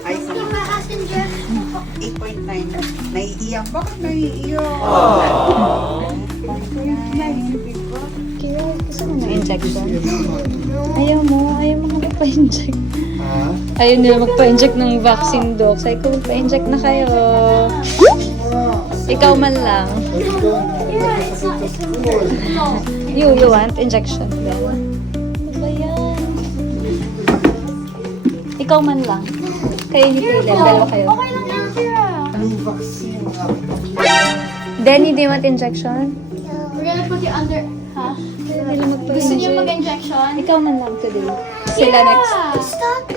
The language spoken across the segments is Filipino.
Ay, sa 8.9. Naiiyak. Bakit naiiyak? Kaya, gusto mo na injection? Ayaw mo nga magpa-inject. Ayaw nila magpa-inject ng vaccine, Doc. Sabi ko, magpa-inject na kayo. Ikaw man lang. You want injection? Ano ba yan? Ikaw man lang. Kayo ni Caleb, dalawa kayo. Okay lang yan, Kira. Denny, do you want injection? We're gonna put you under... Ha? Hindi lang Gusto niyo magpa-inject. mag-injection? Ikaw man lang today. Sila next. Stop!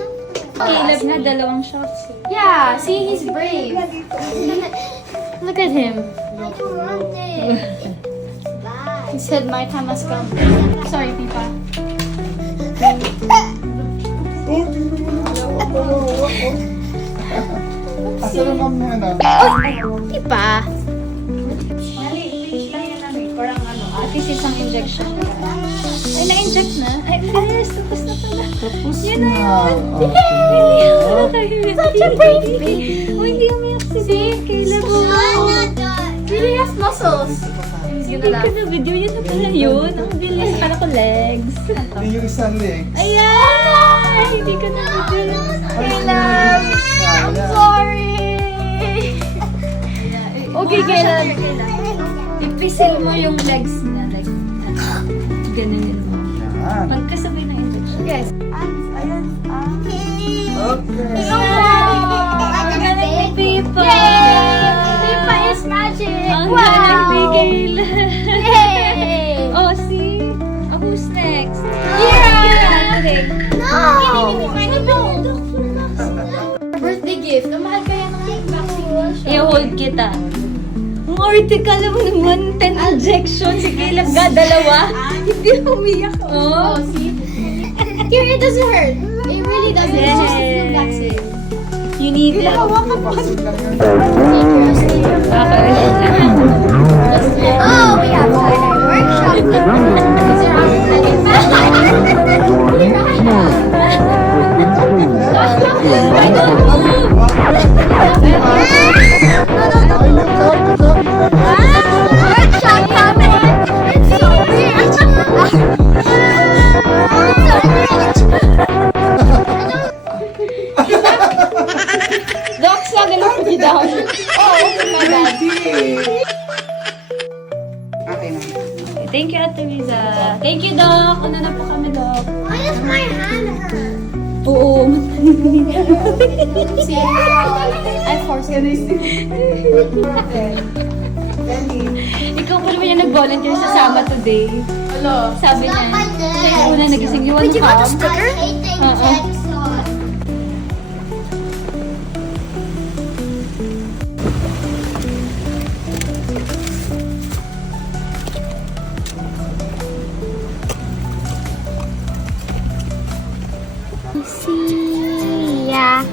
Caleb na, dalawang shots. Yeah, see, he's brave. Look at him. He said, my time has come. Sorry, Pipa. Asa naman mo na? Pipa! At least isang injection. Ay, na-inject na? Ay, bilis. Tapos na pala. Tapos Yun na. na. Such a baby. Oh, hindi umiyak si Caleb. Really has muscles. He's Hindi gonna ko laugh. na video. Yun na pala yun. Ang bilis. Para ko legs. Hindi yung isang legs. Ayan! Hindi ko na video. Caleb! I'm sorry! Okay, Caleb. Ipisil mo yung legs niya. Like, ganun yun. Yan. Magkasabay ng injection. Yes. Okay. Magaling ni Pipa! Pipa is magic! Ang Wow! galing ni Caleb! Yay! Oh, see? Oh, who's next? Kira! Today. Birthday gift. Ang mahal kaya ng vaccine. I-hold kita. Ang article mo naman, 10 injection. Si Caleb dalawa. Hindi umiyak. Oh, Oh. see? Kira, it doesn't hurt. It really doesn't. It's just a flu vaccine. You need it. Vaccine lang yun. Oh, we have culinary workshop. Is there workshop coming. It's so weird. Doc's not gonna put you down. Oh, my bad. Okay na. Thank you, Ate Riza. Thank you, Doc. Ano na po kami, Doc? Why does my hand hurt? Oo. See, I forced it. Ikaw pa naman yung nag-volunteer sa Sama today. Hello. Sabi niya, siya yung una nagising. You want to come? Oo. Yeah.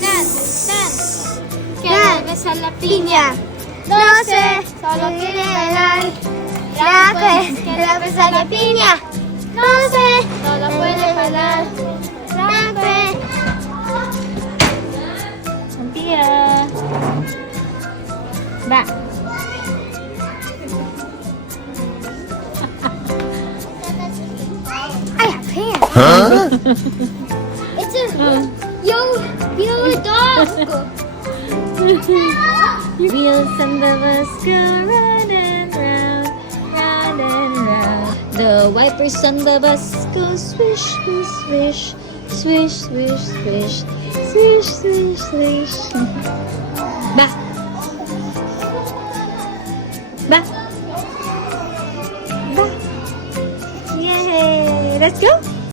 Dance. Que besa la piña. No sé, solo quiere bailar. Ya pues, que le besa la piña. No sé, solo puede bailar. Ya pues. Santia. Ba. I have pants. It's a yo dog. Wheels on the bus go round and round, round and round. The wipers on the bus go swish, swish, swish, swish, swish, swish, swish, swish, swish. Ba. Ba. Ba. Yay! Let's go.